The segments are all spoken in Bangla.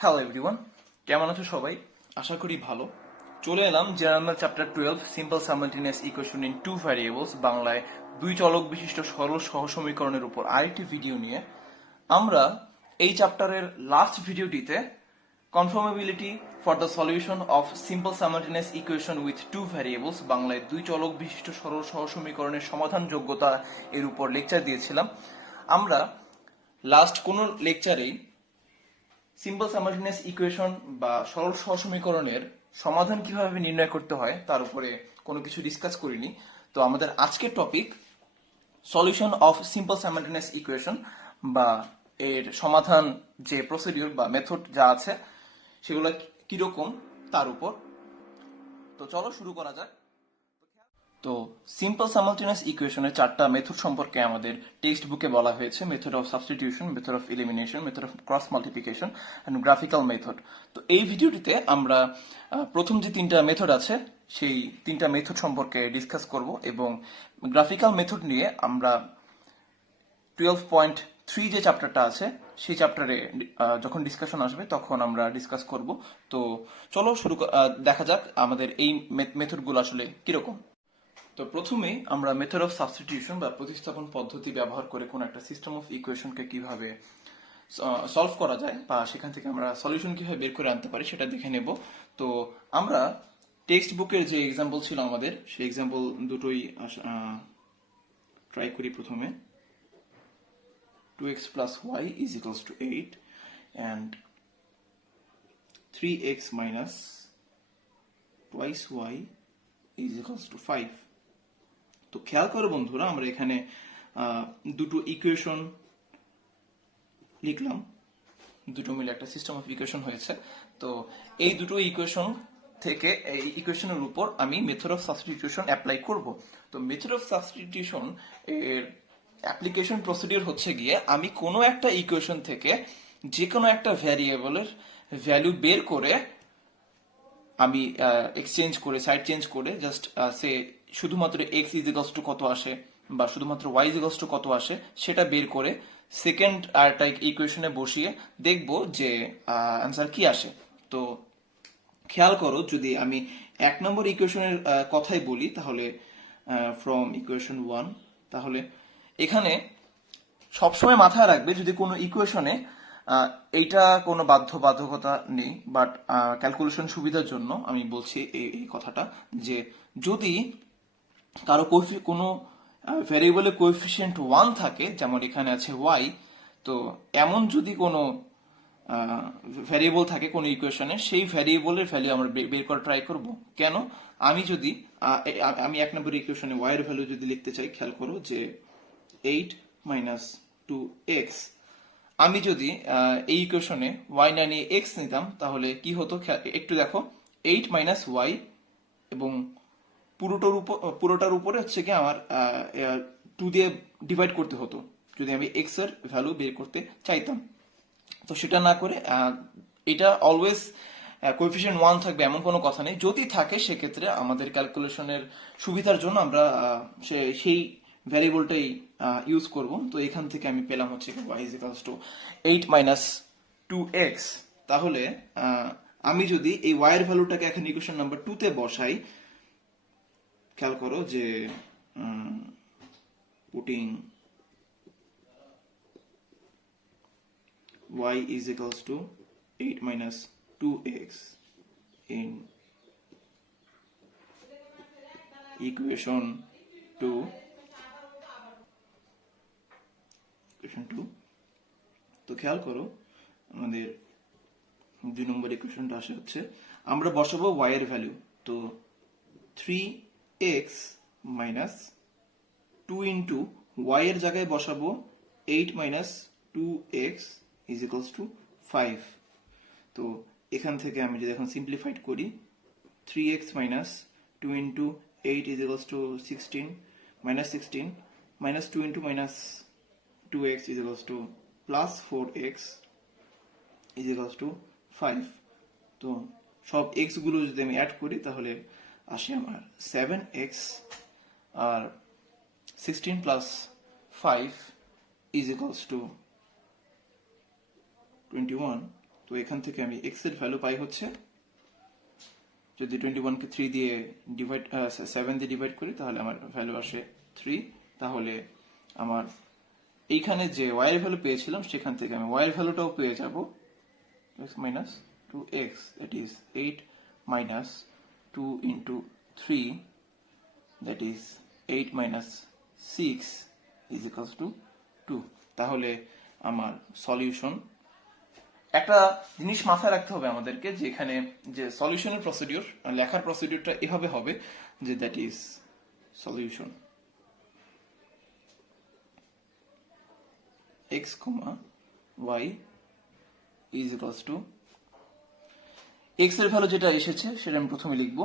হ্যালো এভরিওয়ান, কেমন আছো সবাই? আশা করি ভালো। চলে এলাম general chapter 12 simple simultaneous equation in two variables বাংলায় দুই চলক বিশিষ্ট সরল সহসমীকরণের উপর আরেকটি ভিডিও নিয়ে। আমরা এই চ্যাপ্টারের লাস্ট ভিডিওটিতে conformability for the solution of simple simultaneous equation with two variables বাংলায় দুই চলক বিশিষ্ট সরল সহসমীকরণের সমাধান যোগ্যতা এর উপর লেকচার দিয়েছিলাম। আমরা লাস্ট কোন লেকচারেই সিম্পল সাইমালটেনিয়াস ইকুয়েশন বা সরল সহসমীকরণের সমাধান কিভাবে নির্ণয় করতে হয় তার উপরে কোনো কিছু ডিসকাস করিনি। তো আমাদের আজকের topic solution of simple simultaneous equation বা এর সমাধান যে প্রসিডিউর বা মেথড যা আছে সেগুলো কিরকম তার উপর। তো চলো শুরু করা যাক। তো সিম্পল সাইমালটেনিয়াস ইকুয়েশনের চারটা মেথড সম্পর্কে আমাদের টেক্সট বুকে বলা হয়েছে: method of substitution, method of elimination, method of cross multiplication and graphical method. তো এই ভিডিওটিতে আমরা প্রথম যে তিনটা মেথড আছে সেই তিনটা মেথড সম্পর্কে ডিসকাস করব এবং গ্রাফিক্যাল মেথড নিয়ে আমরা 12.3 যে চ্যাপ্টারটা আছে সেই চ্যাপ্টারে যখন ডিসকাশন আসবে তখন আমরা ডিসকাস করব। তো চলো দেখা যাক আমাদের এই মেথডগুলো আসলে কিরকম। তো প্রথমেই আমরা মেথড অফ সাবস্টিটিউশন বা প্রতিস্থাপন পদ্ধতি ব্যবহার করে কোন একটা সিস্টেম অফ ইকুয়েশনকে কিভাবে সলভ করা যায় বা সেখান থেকে আমরা সলিউশন কিভাবে বের করে আনতে পারি সেটা দেখে নেব। তো আমরা টেক্সট বুকের যে এক্সাম্পল ছিল আমাদের সেই এক্সাম্পল দুটোই ট্রাই করি। প্রথমে 2x plus y is equals to 8 and 3x minus twice y is equals to 5. তো খেয়াল করো বন্ধুরা, আমরা এখানে দুটো ইকুয়েশন লিখলাম, দুটো মিলে একটা সিস্টেম অফ ইকুয়েশন হয়েছে। তো এই দুটো ইকুয়েশন থেকে এই ইকুয়েশনের উপর আমি মেথড অফ সাবস্টিটিউশন অ্যাপ্লাই করব। তো মেথড অফ সাবস্টিটিউশন এর অ্যাপ্লিকেশন প্রসিডিউর হচ্ছে গিয়ে আমি কোনো একটা ইকুয়েশন থেকে যে কোনো একটা ভ্যারিয়েবলের ভ্যালু বের করে আমি এক্সচেঞ্জ করে সাইড চেঞ্জ করে জাস্ট সে শুধুমাত্র এক্স ইজ ইকালস টু কত আসে বা শুধুমাত্র ওয়াই ইজ ইকালস টু কত আসে সেটা বের করে সেকেন্ড আরেকটা ইকুয়েশনে বসিয়ে দেখব যে অ্যান্সার কি আসে। তো খেয়াল করো, যদি আমি এক নম্বর ইকুয়েশনের কথাই বলি তাহলে ফ্রম ইকুয়েশন 1, তাহলে এখানে সবসময় মাথায় রাখবে যদি কোনো ইকুয়েশনে এইটা কোনো বাধ্যকতা নেই, বাট ক্যালকুলেশন সুবিধার জন্য আমি বলছি এই কথাটা যে যদি কারো কোনো ভ্যারিয়েবলের কোএফিসিয়েন্ট 1 থাকে, যেমন এখানে আছে y, তো এমন যদি কোনো ভ্যারিয়েবল থাকে কোনো ইকুয়েশনে, সেই ভ্যারিয়েবলের ভ্যালু আমরা বের করে ট্রাই করব। কেন? আমি এক নম্বর ইকুয়েশনে y এর ভ্যালু যদি লিখতে চাই, খেয়াল করো যে 8 মাইনাস 2x, আমি যদি এই ইকুয়েশনে y না নিয়ে x নিতাম তাহলে কি হতো একটু দেখো। 8 মাইনাস y এবং পুরোটার উপরে হচ্ছে কি আমার 2 দিয়ে ডিভাইড করতে হতো যদি আমি x এর ভ্যালু বের করতে চাইতাম। তো সেটা না করে এটা অলওয়েজ কোএফিসিয়েন্ট 1 থাকবে এমন কোনো কথা নেই। যদি থাকে সেক্ষেত্রে আমাদের ক্যালকুলেশনের সুবিধার জন্য আমরা সেই ভ্যারিয়েবলটাই ইউজ করব। তো এখান থেকে আমি পেলাম হচ্ছে y is equals to 8 minus 2x। তাহলে আমি যদি এই y এর ভ্যালুটাকে এখন ইকুয়েশন নাম্বার 2 তে বসাই, খেয়াল করো যে putting y is equals to 8 minus 2x in equation 2, তো খেয়াল করো আমাদের 2 নম্বর ইকুয়েশনটা আসে হচ্ছে আমরা বসাবো y এর ভ্যালু। তো 3x মাইনাস 2 ইন্টু y এর জায়গায় বসাবো 8 minus 2x is equals two 5। তো এখান থেকে আমি যদি এখন সিম্পলিফাইড করি, 3x minus 2 into 8 is equals two 16 minus 16 minus 2 into minus 2x is equals to plus 4x is equals to 5। তো সব x গুলো যদি আমি অ্যাড করি তাহলে আসে আমার 7x R 16 plus 5 is equals to 21 তো এখান থেকে আমি এক্স এর ভ্যালু পাই হচ্ছে, যদি 21-কে 3 দিয়ে ডিভাইড 7 দিয়ে ডিভাইড করি তাহলে আমার ভ্যালু আসে 3। তাহলে আমার এইখানে যে ওয়াই এর ভ্যালু পেয়েছিলাম সেখান থেকে আমি ওয়াই এর ভ্যালুটাও পেয়ে যাব, x minus 2x, that is 8 minus 2 into 3, that is 8 minus 6 is equals to 2। তাহলে আমার সলিউশন, একটা জিনিস মাথায় রাখতে হবে আমাদেরকে যে এখানে যে সলিউশনের প্রসিডিউর, লেখার প্রসিডিউরটা এভাবে হবে যে that is solution x, y is equals to x এর ভ্যালু যেটা এসেছে সেটা আমি প্রথমে লিখবো,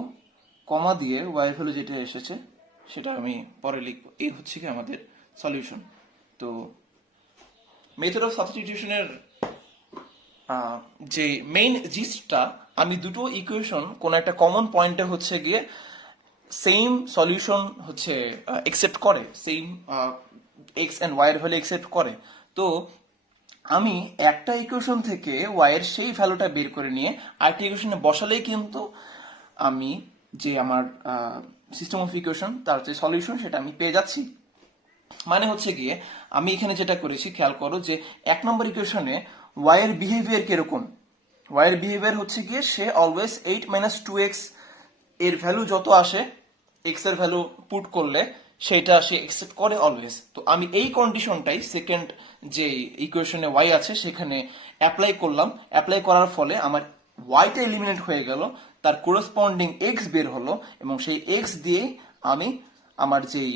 কমা দিয়ে y এর ভ্যালু যেটা এসেছে সেটা আমি পরে লিখবো। এই হচ্ছে কি আমাদের সলিউশন। তো মেথড অফ সাবস্টিটিউশনের যে মেইন জিস্টটা, আমি দুটো ইকুয়েশন কোন একটা কমন পয়েন্টে হচ্ছে গিয়ে সেম সলিউশন হচ্ছে একসেপ্ট করে, সেম এক্স এন্ড ওয়াই এর ভ্যালু একসেপ্ট করে। তো আমি একটা ইকুয়েশন থেকে ওয়াই এর সেই ভ্যালুটা বের করে নিয়ে আরেকটা ইকুয়েশনে বসালেই কিন্তু আমি যে আমার সিস্টেম অফ ইকুয়েশন তার যে সলিউশন সেটা আমি পেয়ে যাচ্ছি। মানে হচ্ছে গিয়ে আমি এখানে যেটা করেছি খেয়াল করো যে 1 নম্বর ইকুয়েশনে ওয়াই এর বিহেভিয়ার কিরকম। ওয়াই এর বিহেভিয়ার হচ্ছে গিয়ে সে অলওয়েজ 8 মাইনাস 2x এর ভ্যালু যত আসে এক্স এর ভ্যালু পুট করলে সেটা সে একসেপ্ট করে অলওয়েজ। তো আমি এই কন্ডিশনটাই সেকেন্ড যে ইকুয়েশনে ওয়াই আছে সেখানে অ্যাপ্লাই করলাম। অ্যাপ্লাই করার ফলে আমার ওয়াইটা এলিমিনেট হয়ে গেল, তার কোরেসপন্ডিং এক্স বের হলো, এবং সেই এক্স দিয়েই আমি আমার যেই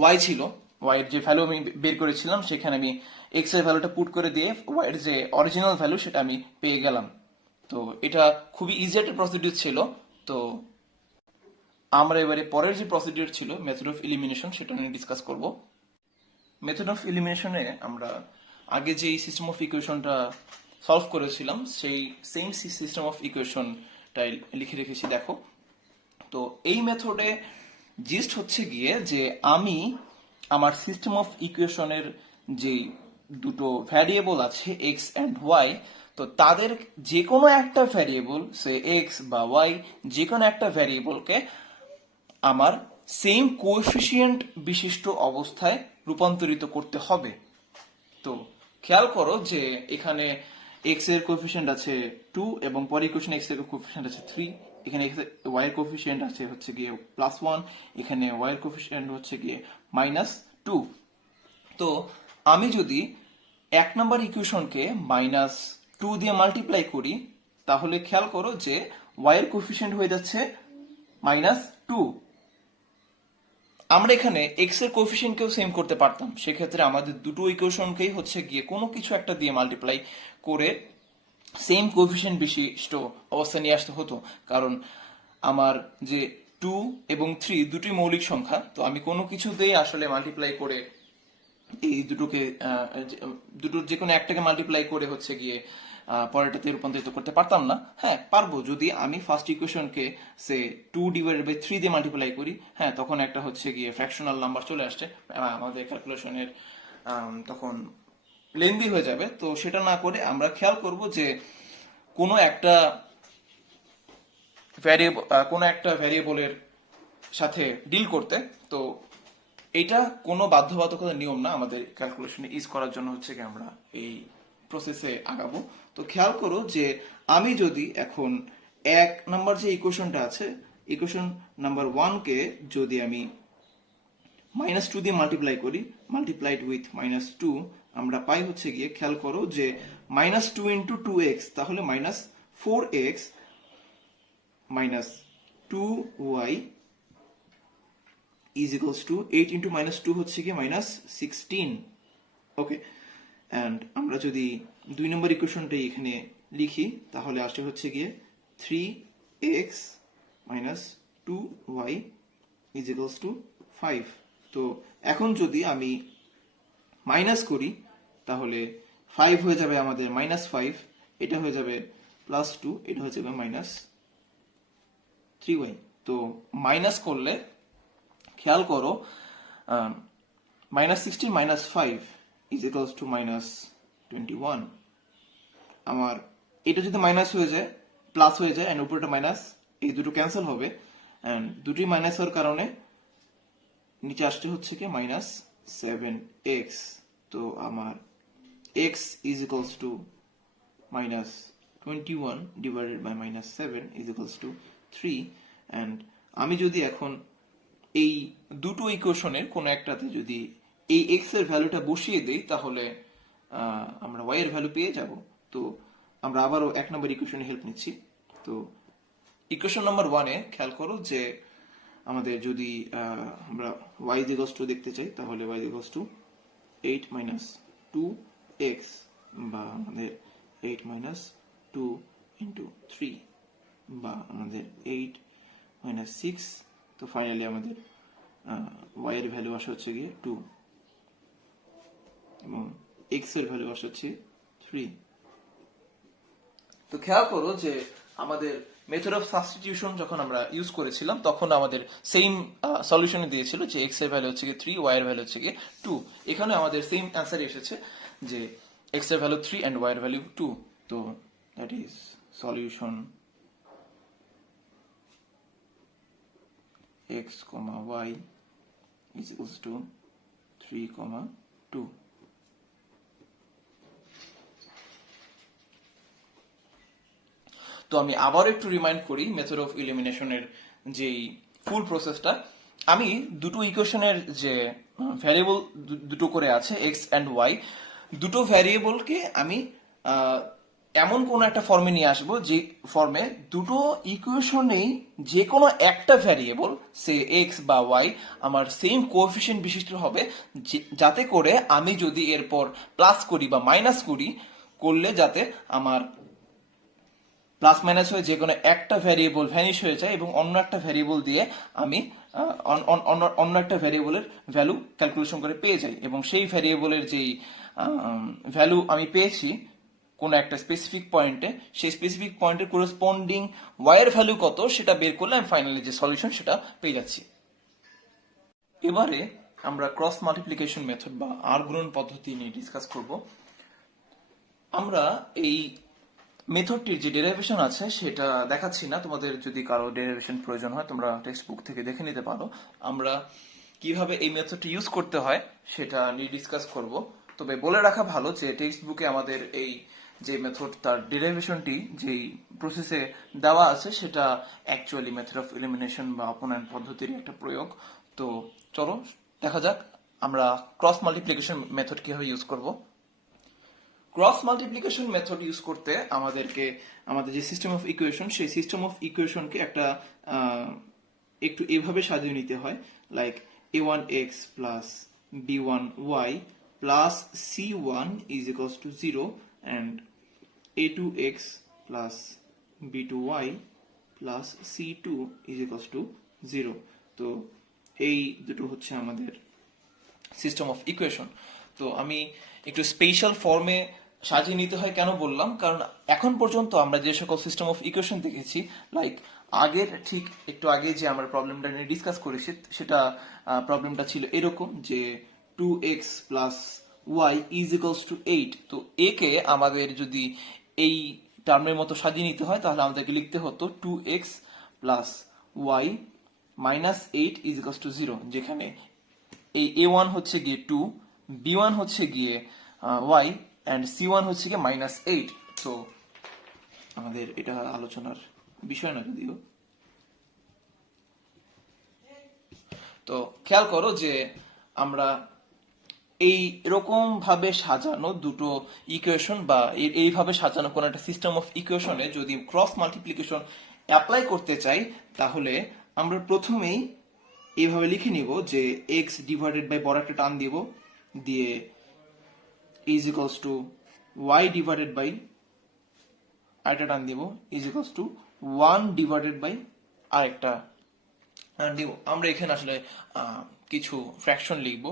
ওয়াই ছিল, ওয়াই এর যে ভ্যালু আমি বের করেছিলাম সেখানে আমি এক্স এর ভ্যালুটা পুট করে দিয়ে ওয়াই এর যে অরিজিনাল ভ্যালু সেটা আমি পেয়ে গেলাম। তো এটা খুবই ইজি একটা প্রসিডিউর ছিল। তো আমরা এবারে পরের যে প্রসিডিউর ছিল মেথড অফ এলিমিনেশন সেটা নিয়ে ডিসকাস করব। মেথড অফ এলিমিনেশনে আমরা আগে যে সিস্টেম অফ ইকুয়েশনটা সলভ করেছিলাম সেই সেম সিস্টেম অফ ইকুয়েশনটাই লিখে রেখেছি, দেখো। তো এই মেথডে জিস্ট হচ্ছে গিয়ে যে আমি আমার সিস্টেম অফ ইকুয়েশনের যে দুটো ভ্যারিয়েবল আছে এক্স অ্যান্ড ওয়াই, তো তাদের যে কোনো একটা ভ্যারিয়েবল, সে এক্স বা ওয়াই, যে কোনো একটা ভ্যারিয়েবলকে আমার সেম কোএফিসিয়েন্ট বিশিষ্ট অবস্থায় রূপান্তরিত করতে হবে। তো খেয়াল করো যে এখানে এক্স এর কোএফিসিয়েন্ট আছে 2 এবং পরের ইকুয়েশনে এক্স এর কোএফিসিয়েন্ট আছে 3, এখানে ওয়াই এর কোএফিসিয়েন্ট আছে হচ্ছে গিয়ে +1, এখানে ওয়াই এর কোএফিসিয়েন্ট হচ্ছে গিয়ে -2। তো আমি যদি 1 নম্বর ইকুয়েশনকে -2 দিয়ে মাল্টিপ্লাই করি তাহলে খেয়াল করো যে ওয়াই এর কোএফিসিয়েন্ট হয়ে যাচ্ছে -2। আমরা এখানে এক্স এর কোএফিসিয়েন্টকেও সেম করতে পারতাম, সেক্ষেত্রে আমাদের দুটো ইকুয়েশনকেই হচ্ছে গিয়ে কোনো কিছু একটা দিয়ে মাল্টিপ্লাই করে সেম কোএফিসিয়েন্ট বিশিষ্ট অবস্থা নিয়ে আসতে হতো, কারণ আমার যে 2 এবং 3 দুটি মৌলিক সংখ্যা, তো আমি কোনো কিছুতেই আসলে মাল্টিপ্লাই করে এই দুটোকে দুটোর যে কোনো একটাকে মাল্টিপ্লাই করে হচ্ছে গিয়ে পরেরটাতে রূপান্তরিত করতে পারতাম না। হ্যাঁ পারবো, যদি আমি ফার্স্ট ইকুয়েশনকে সে 2/3 দিয়ে মাল্টিপ্লাই করি, হ্যাঁ তখন একটা হচ্ছে গিয়ে ফ্র্যাকশনাল নাম্বার চলে আসছে, আমাদের ক্যালকুলেশনের তখন লেন্দি হয়ে যাবে। তো সেটা না করে আমরা খেয়াল করব যে কোনো একটা ভ্যারিয়েবলের সাথে ডিল করতে। তো এটা কোনো বাধ্যবাধকতার নিয়ম না, আমাদের ক্যালকুলেশনে ইজ করার জন্য হচ্ছে কি আমরা এই প্রসেসে আগাবো। তো খেয়াল করো যে আমি যদি এখন 1 নাম্বার যে ইকুয়েশনটা আছে, ইকুয়েশন নাম্বার 1কে যদি আমি -2 দিয়ে মাল্টিপ্লাই করি, মাল্টিপ্লাইড উইথ -2, আমরা পাই হচ্ছে গিয়ে, খেয়াল করো যে -2 ইন্টু 2x, তাহলে -4x -2y is equals to 8 into -2 হচ্ছে গিয়ে -16। ওকে, অ্যান্ড আমরা যদি 2 নম্বর ইকুয়েশনটা এখানে লিখি তাহলে আসে হচ্ছে গিয়ে 3x -2y is equals to 5। তো এখন যদি আমি মাইনাস করি তাহলে 5 হয়ে যাবে আমাদের -5, এটা হয়ে যাবে +2, এটা হয়ে যাবে -3y। তো মাইনাস করলে খেয়াল করো -16 - 5 is equals to -21। আমার এটা যদি মাইনাস হয়ে যায় প্লাস হয়ে যায় এন্ড উপরটা মাইনাস, এই দুটো ক্যান্সেল হবে এন্ড দুটি মাইনাস হওয়ার কারণে নিচে আসতে হচ্ছে কি -7x। তো আমার x is equals to -21 divided by -7 is equals to 3 and আমি যদি এখন এই দুটো ইকুয়েশনের কোনো একটাতে যদি এই x এর ভ্যালুটা বসিয়ে দেই তাহলে আমরা y এর ভ্যালু পেয়ে যাব। তো আমরা আবারও 1 নম্বর ইকুয়েশনের হেল্প নিচ্ছি। তো ইকুয়েশন নাম্বার 1 এ খেয়াল করো যে আমাদের যদি আমরা y is equals to দেখতে চাই তাহলে y is equals to 8 - 2x বা আমাদের 8 - 2 into 3 বা আমাদের 8 - 6। তো ফাইনালি আমাদের y এর ভ্যালু আসা হচ্ছে গিয়ে 2 এবং x এর ভ্যালু আসা হচ্ছে 3। তো খেয়াল করো যে আমাদের মেথড অফ সাবস্টিটিউশন যখন আমরা ইউজ করেছিলাম তখন আমাদের সেম সলিউশনে দিয়েছিল যে x এর ভ্যালু হচ্ছে গিয়ে 3, y এর ভ্যালু হচ্ছে গিয়ে 2। এখানে আমাদের সেম অ্যান্সার এসেছে যে x এর ভ্যালু 3 and y এর ভ্যালু 2। তো that is solution x, y is equals to 3, 2। তো আমি আবার একটু রিমাইন্ড করি মেথড অফ ইলিমিনেশনের যেই ফুল প্রসেসটা। আমি দুটো ইকুয়েশনের যে ভ্যারিয়েবল দুটো করে আছে এক্স অ্যান্ড ওয়াই, দুটো ভ্যারিয়েবলকে আমি এমন কোন একটা ফর্মে নিয়ে আসবো যে ফর্মে দুটো ইকুয়েশনেই যে কোনো একটা ভ্যারিয়েবল সে এক্স বা ওয়াই আমার সেম কোএফিসিয়েন্ট বিশিষ্ট হবে, যাতে করে আমি যদি এরপর প্লাস করি বা মাইনাস করি করলে যাতে আমার প্লাস মাইনাস হয়ে যে কোনো একটা ভ্যারিয়েবল ভ্যানিশ হয়ে যায় এবং অন্য একটা ভ্যারিয়েবল দিয়ে আমি অন্য একটা ভ্যারিয়েবলের ভ্যালু ক্যালকুলেশন করে পেয়ে যাই এবং সেই ভ্যারিয়েবলের যেই ভ্যালু আমি পেয়েছি কোন একটা স্পেসিফিক পয়েন্টে, সেই স্পেসিফিক পয়েন্টের করেসপন্ডিং ওয়াই এর ভ্যালু কত সেটা বের করলে আমি ফাইনালি যে সলিউশন সেটা পেয়ে যাচ্ছি। এবারে আমরা ক্রস মাল্টিপ্লিকেশন মেথড বা আর গুণন পদ্ধতি নিয়ে ডিসকাস করব। আমরা এই মেথডটির যে ডেরিভেশন আছে সেটা দেখাচ্ছি না, তোমাদের যদি কারো ডেরিভেশন প্রয়োজন হয় তোমরা টেক্সট বুক থেকে দেখে নিতে পারো। আমরা কিভাবে এই মেথডটি ইউজ করতে হয় সেটা নিয়ে ডিসকাস করব। তবে বলে রাখা ভালো যে টেক্সট বুকে আমাদের এই যে মেথড তার ডেরিভেশনটি যেই প্রসেসে দেওয়া আছে সেটা অ্যাকচুয়ালি মেথড অফ এলিমিনেশন বা অপোনেন্ট পদ্ধতির একটা প্রয়োগ। তো চলো দেখা যাক আমরা ক্রস মাল্টিপ্লিকেশন মেথড কিভাবে ইউজ করব। ক্রস মাল্টিপ্লিকেশন মেথড ইউজ করতে আমাদেরকে আমাদের যে সিস্টেম অফ ইকুয়েশন সেই সিস্টেম অফ ইকুয়েশনকে একটা একটু এভাবে সাজিয়ে নিতে হয়, like a1x plus b1y plus c1 is equals to 0 and a2x plus b2y plus c2 is equals to 0। তো এই দুটো হচ্ছে আমাদের সিস্টেম অফ ইকুয়েশন। তো আমি একটু স্পেশাল ফর্মে সাজিয়ে নিতে হয় কেন বললাম, কারণ এখন পর্যন্ত আমরা যে সকল সিস্টেম অফ ইকুয়েশন দেখেছি, লাইক আগের ঠিক একটু আগে যে আমরা প্রবলেমটা নিয়ে ডিসকাস করেছি সেটা প্রবলেমটা ছিল এরকম যে 2x plus y is equals two 8। তো একে আমাদের যদি এই টার্মের মতো সাজিয়ে নিতে হয় তাহলে আমাদেরকে লিখতে হতো 2x plus y minus 8 is equals two 0, যেখানে এই a1 হচ্ছে গিয়ে 2, b1 হচ্ছে গিয়ে y and c1 হচ্ছে গিয়ে -8। তো আমাদের এটা আলোচনার বিষয় না যদিও। তো খেয়াল করো যে আমরা এই এরকম ভাবে সাজানো দুটো ইকুয়েশন বা এইভাবে সাজানো কোন একটা সিস্টেম অফ ইকুয়েশনে যদি ক্রস মাল্টিপ্লিকেশন অ্যাপ্লাই করতে চাই তাহলে আমরা প্রথমেই এইভাবে লিখে নিব যে x ডিভাইডেড বাই বড় একটা টার্ম দিব, দিয়ে is equals to y divided by আরেকটা টার্ম দিব is equals to 1 divided by আরেকটা দিব। আমরা এখানে আসলে কিছু ফ্র্যাকশন লিখব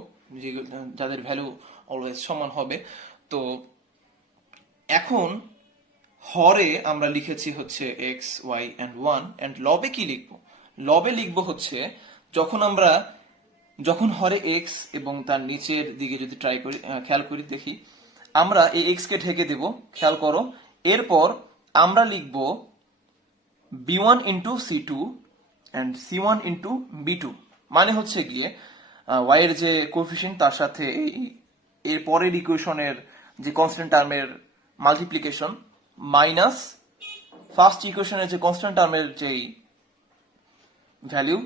যাদের ভ্যালু অলওয়েজ সমান হবে। তো এখন হরে আমরা লিখেছি হচ্ছে x, y and 1 and লবে কি লিখব? লবে লিখব হচ্ছে যখন হরে x এবং তার নিচের দিকে যদি ট্রাই করি খেয়াল করি দেখি আমরা এই x কে ঢেকে দেব। খেয়াল করো এরপর আমরা লিখব b1 into c2 and c1 into b2, মানে হচ্ছে গিয়ে y এর যে কোএফিসিয়েন্ট তার সাথে এর পরের ইকুয়েশনের যে কনস্ট্যান্ট টার্মের মাল্টিপ্লিকেশন মাইনাস ফার্স্ট ইকুয়েশনের যে কনস্ট্যান্ট টার্মের যেই ভ্যালু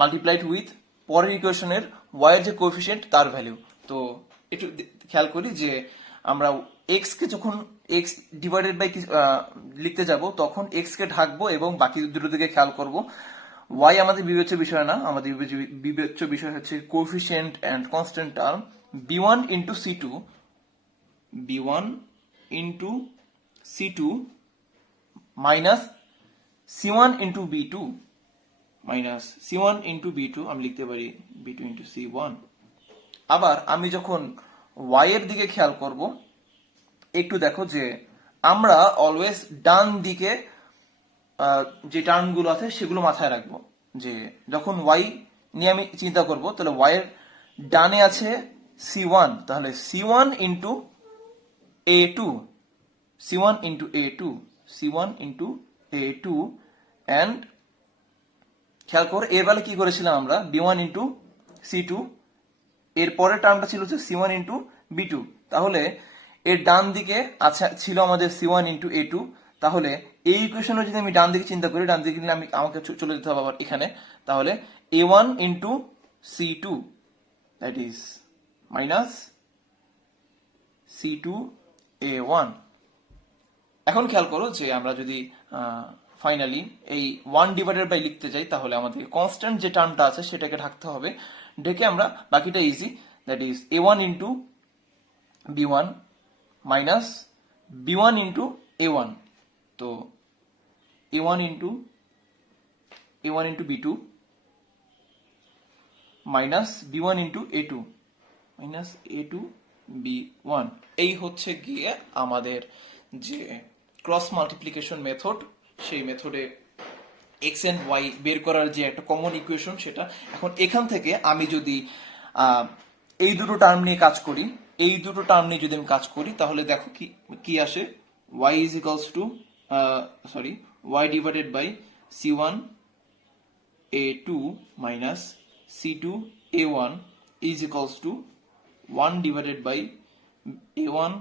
মাল্টিপ্লাইড উইথ পরের ইকুয়েশনের y এর যে কোএফিসিয়েন্ট তার ভ্যালু। তো একটু খেয়াল করি যে আমরা x কে যখন x ডিভাইডেড বাই লিখতে যাব তখন x কে ঢাকবো এবং বাকি দুটো দিকে খেয়াল করব। y আমাদের বিবেচ্য বিষয় না, আমাদের বিবেচ্য বিষয় হচ্ছে coefficient and constant term b1 into c2 b1 into c2 minus c1 into b2 minus c1 into b2, আমি লিখতে পারি b2 ইন্টু c1। আবার আমি যখন y এর দিকে খেয়াল করব, একটু দেখো যে আমরা অলওয়েজ ডান দিকে যে টার্মগুলো আছে সেগুলো মাথায় রাখবো। যে যখন y নিয়ে আমি চিন্তা করব তাহলে y এর ডানে আছে c1, তাহলে c1 into a2 c1 into a2 c1 into a2 and খেয়াল করে এর বেলা কি করেছিলাম আমরা b1 ইন্টু c2, এর পরের টার্মটা ছিল হচ্ছে c1 ইন্টু b2, তাহলে এর ডান দিকে আচ্ছা ছিল আমাদের c1 ইন্টু a2, তাহলে এই ইকুয়েশনে যদি আমি ডান দিকে চিন্তা করি, ডান দিকে নিলে আমাকে চলে যেতে হবে আবার এখানে, তাহলে a1 into c2 that is minus c2 a1। এখন খেয়াল করো যে আমরা যদি ফাইনালি এই 1 ডিভাইডেড বাই লিখতে যাই তাহলে আমাদের কনস্ট্যান্ট যে টার্মটা আছে সেটাকে ঢাকতে হবে, ঢেকে আমরা বাকিটা easy, that is a1 into b1 minus b1 into a1, তো a1 into b2 minus b1 into a2 minus a2 b1। এই হচ্ছে গিয়ে আমাদের যে ক্রস মাল্টিপ্লিকেশন মেথড, সেই মেথডে এক্স এন্ড ওয়াই বের করার যে একটা কমন ইকুয়েশন সেটা। এখন এখান থেকে আমি যদি এই দুটো টার্ম নিয়ে কাজ করি, এই দুটো টার্ম নিয়ে যদি আমি কাজ করি তাহলে দেখো কি আসে, y is equals to y divided by c1 a2 minus c2 a1 is equals to 1 divided by a1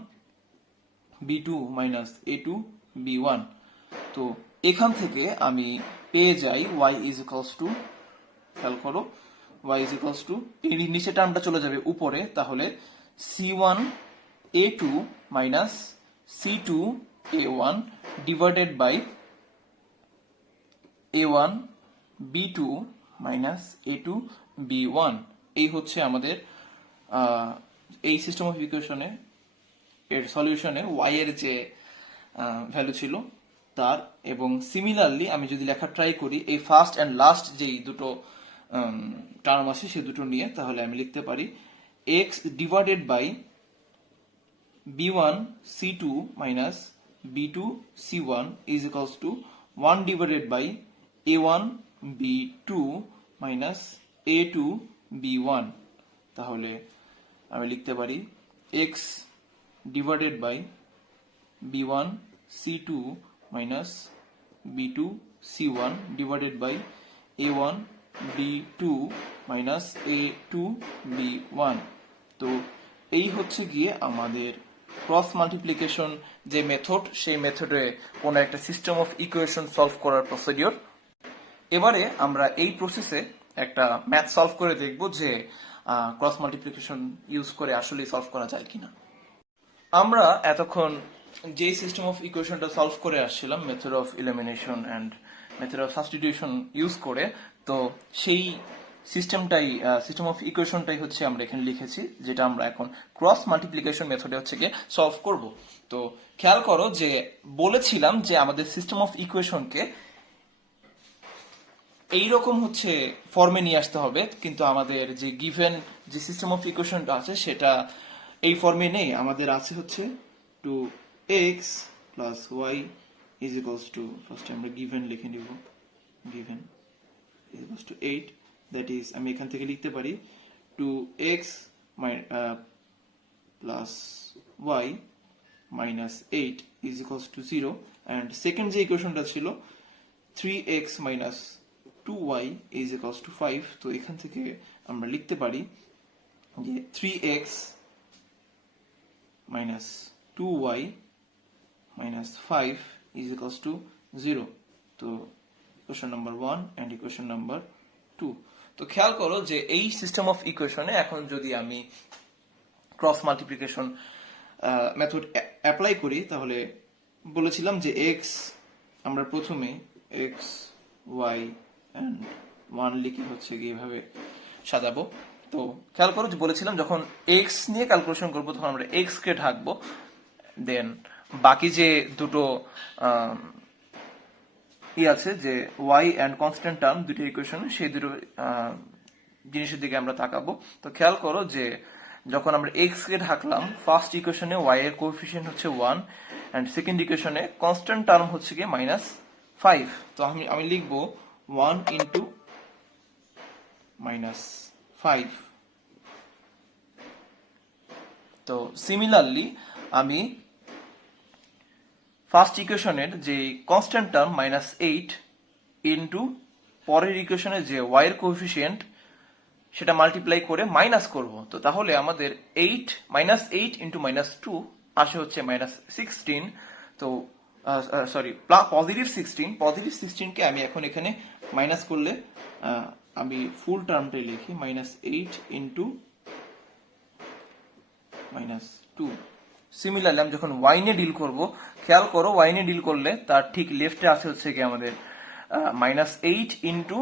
b2 minus a2 b1। তো এখান থেকে আমি পেয়ে যাই y ইজ ইকুয়ালস টু, খেয়াল করো y ইজ ইকুয়ালস টু এই নিচে টার্মটা চলে যাবে উপরে, তাহলে c1 a2 minus c2 a1 divided by a1 b2 minus a2 b1। এই হচ্ছে আমাদের এই সিস্টেম অফ ইকুয়েশনে এর সলিউশনে y এর যে ভ্যালু ছিল তার। এবং সিমিলারলি আমি যদি লেখা ট্রাই করি এই ফার্স্ট অ্যান্ড লাস্ট যেই দুটো টার্ম আছে সেই দুটো নিয়ে, তাহলে আমি লিখতে পারি x divided by b1 c2 minus b2 c1 is equals to 1 divided by a1 b2 minus a2 b1। তাহলে আমি লিখতে পারি x divided by b1 c2 minus b2 c1 divided by a1 b2 minus a2 b1। তো এই হচ্ছে গিয়ে আমাদের ক্রস মাল্টিপ্লিকেশন যে মেথড, সেই মেথডে কোনো একটা সিস্টেম অফ ইকুয়েশন সলভ করার প্রসিডিওর। এবারে আমরা এই প্রসেসে একটা ম্যাথ সলভ করে দেখব যে ক্রস মাল্টিপ্লিকেশন ইউজ করে আসলে সলভ করা যায় কিনা। আমরা এতক্ষণ যে সিস্টেম অফ ইকুয়েশনটা সলভ করে আসছিলাম method of elimination and method of substitution use করে, তো সেই সিস্টেম অফ ইকুয়েশনটাই হচ্ছে আমরা এখানে লিখেছি, যেটা আমরা এখন ক্রস মাল্টিপ্লিকেশন মেথডে হচ্ছে গিয়ে সলভ করব। তো খেয়াল করো যে বলেছিলাম যে আমাদের সিস্টেম অফ ইকুয়েশনকে এইরকম হচ্ছে ফর্মে নিয়ে আসতে হবে, কিন্তু আমাদের যে গিভেন যে সিস্টেম অফ ইকুয়েশনটা আছে সেটা এই ফর্মে নেই। আমাদের আছে হচ্ছে 2x plus y is equals two, first আমরা গিভেন লিখে নিব, given is equals two 8, that is আমি এখান থেকে লিখতে পারি 2x plus y minus 8 is equals to 0, and second যে ইকুয়েশনটা ছিল 3x minus 2y is equals to 5, তো এখান থেকে আমরা লিখতে পারি যে 3x minus 2y minus 5 is equals to 0, তো equation number 1 and equation number 2। তো খেয়াল করো যে এই সিস্টেম অফ ইকুয়েশনে এখন যদি আমি ক্রস মাল্টিপ্লিকেশন মেথড অ্যাপ্লাই করি, তাহলে বলেছিলাম যে x আমরা প্রথমে x y and 1 লিখে হচ্ছে গিয়ে এভাবে সাজাবো। তো খেয়াল করো যে বলেছিলাম যখন x নিয়ে ক্যালকুলেশন করবো তখন আমরা x কে ঢাকবো, দেন বাকি যে দুটো আছে যে y and কনস্ট্যান্ট টার্ম দুটো ইকুয়েশন, সেই দুটো জিনিসের দিকে আমরা তাকাবো। তো খেয়াল করো যে যখন আমরা x কে ঢাকলাম, ফার্স্ট ইকুয়েশনে y এর কোএফিসিয়েন্ট হচ্ছে 1 এন্ড সেকেন্ড ইকুয়েশনে কনস্ট্যান্ট টার্ম হচ্ছে কি -5। তো আমি লিখবো 1 ইনটু -5। তো সিমিলারলি আমি ফার্স্ট ইকুয়েশনের যে কনস্ট্যান্ট টার্ম -8 ইনটু পরের ইকুয়েশনের যে y এর কোএফিসিয়েন্ট সেটা মাল্টিপ্লাই করে মাইনাস করব। তো তাহলে আমাদের -8 ইন্টু -2 আসে হচ্ছে -16। তো সরি পজিটিভ 16 কে আমি এখন এখানে মাইনাস করলে আমি ফুল টার্মটাই লিখি -8 ইন্টু -2। সিমিলারলি আমি যখন y নিয়ে ডিল করব, খেয়াল করো y নিয়ে ডিল করলে তার ঠিক লেফটে আছে হচ্ছে কি আমাদের -8 ইন্টু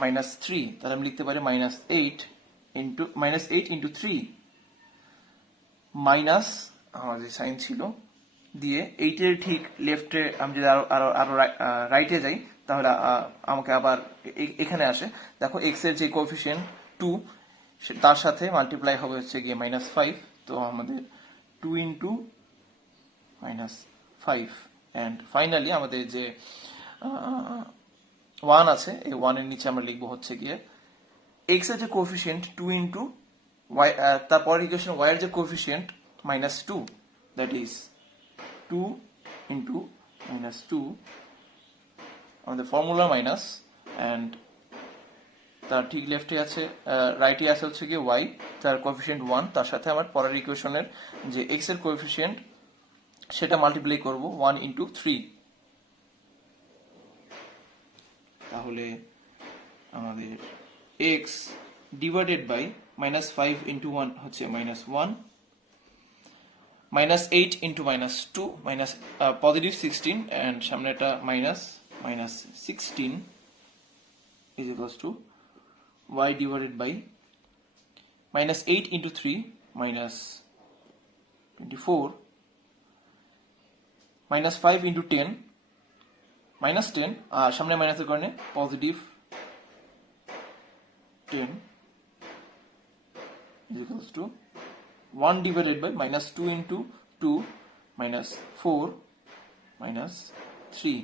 -3, তাহলে আমি লিখতে পারি -8 ইন্টু 3 মাইনাস আমাদের সাইন ছিল দিয়ে 8 এর ঠিক লেফটে আমি যদি আরো রাইটে যাই তাহলে আমাকে আবার এখানে আসে। দেখো x এর যে কোএফিসিয়েন্ট 2 তার সাথে মাল্টিপ্লাই হবে হচ্ছে গিয়ে -5, তো আমাদের 2 ইন্টু -5 এন্ড ফাইনালি আমাদের যে 1 আছে এই 1 এর নিচে আমরা লিখবো হচ্ছে গিয়ে x এর যে কোএফিসিয়েন্ট 2 ইন্টু y, তারপর ইকুয়েশন y এর যে কোএফিসিয়েন্ট -2, দ্যাট ইজ 2 ইন্টু -2, আমাদের ফর্মুলা মাইনাস এন্ড তার ঠিক লেফটে আছে রাইটে আছে হচ্ছে গিয়ে y, তার কোএফিসিয়েন্ট 1, তার সাথে আমার পরের ইকুয়েশনের যে x এর কোএফিসিয়েন্ট সেটা মাল্টিপ্লাই করব 1 ইন্টু 3। তাহলে আমাদের x ডিভাইডেড বাই -5 ইন্টু 1 হচ্ছে -1, -8 ইন্টু -2 পজিটিভ 16 এন্ড সামনে একটা -16 is equals to y divided by -8 into 3 -24 -5 into 10 -10 আর সামনে মাইনাসের কারণে positive 10 is equals to 1 divided by -2 into 2 -4 -3।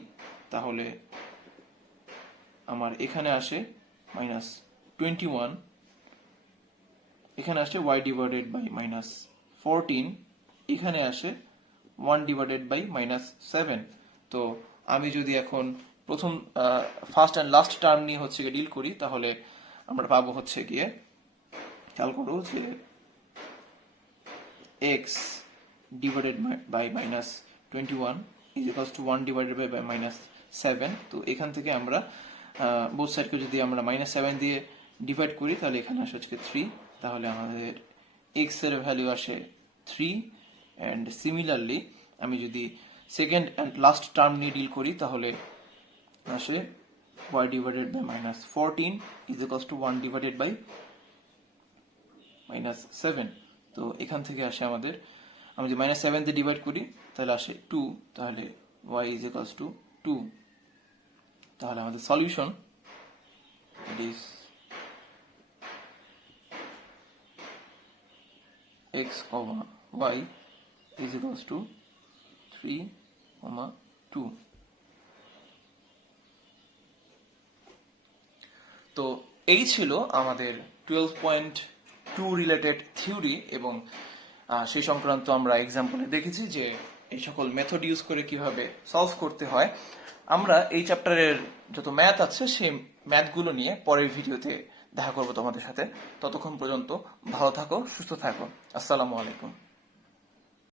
তাহলে আমার এখানে আসে -21, এখানে আসে y ডিভাইডেড বাই -14, এখানে আসে 1 ডিভাইডেড বাই -7। তো আমি যদি এখন প্রথম ফার্স্ট এন্ড লাস্ট টার্ম নিয়ে হচ্ছে গিয়ে ডিল করি, তাহলে আমরা পাবো হচ্ছে গিয়ে খেয়াল করো যে x divided by -21 is equals to 1 divided by -7। তো এখান থেকে আমরা বোথ সাইডকে যদি আমরা -7 দিয়ে ডিভাইড করি তাহলে এখানে আসে হচ্ছে 3, তাহলে আমাদের x এর ভ্যালু আসে 3 এন্ড সিমিলারলি আমি যদি সেকেন্ড এন্ড লাস্ট টার্ম নিয়ে ডিল করি তাহলে আসে y divided by -14 is equals to 1 divided by -7। তো এখান থেকে আসে আমাদের, আমি যদি -7 দিয়ে ডিভাইড করি তাহলে আসে 2, তাহলে y is equals to 2। তাহলে আমাদের solution is x, y is equals to 3, 2। তো এই ছিল আমাদের 12.2 রিলেটেড থিওরি এবং সেই সংক্রান্ত আমরা এক্সাম্পলে দেখেছি যে এই সকল মেথড ইউজ করে কিভাবে সলভ করতে হয়। আমরা এই চ্যাপ্টারের যত ম্যাথ আছে সেই ম্যাথগুলো নিয়ে পরের ভিডিওতে দেখা করবো তোমাদের সাথে। ততক্ষণ পর্যন্ত ভালো থাকো, সুস্থ থাকো। আসসালামু আলাইকুম।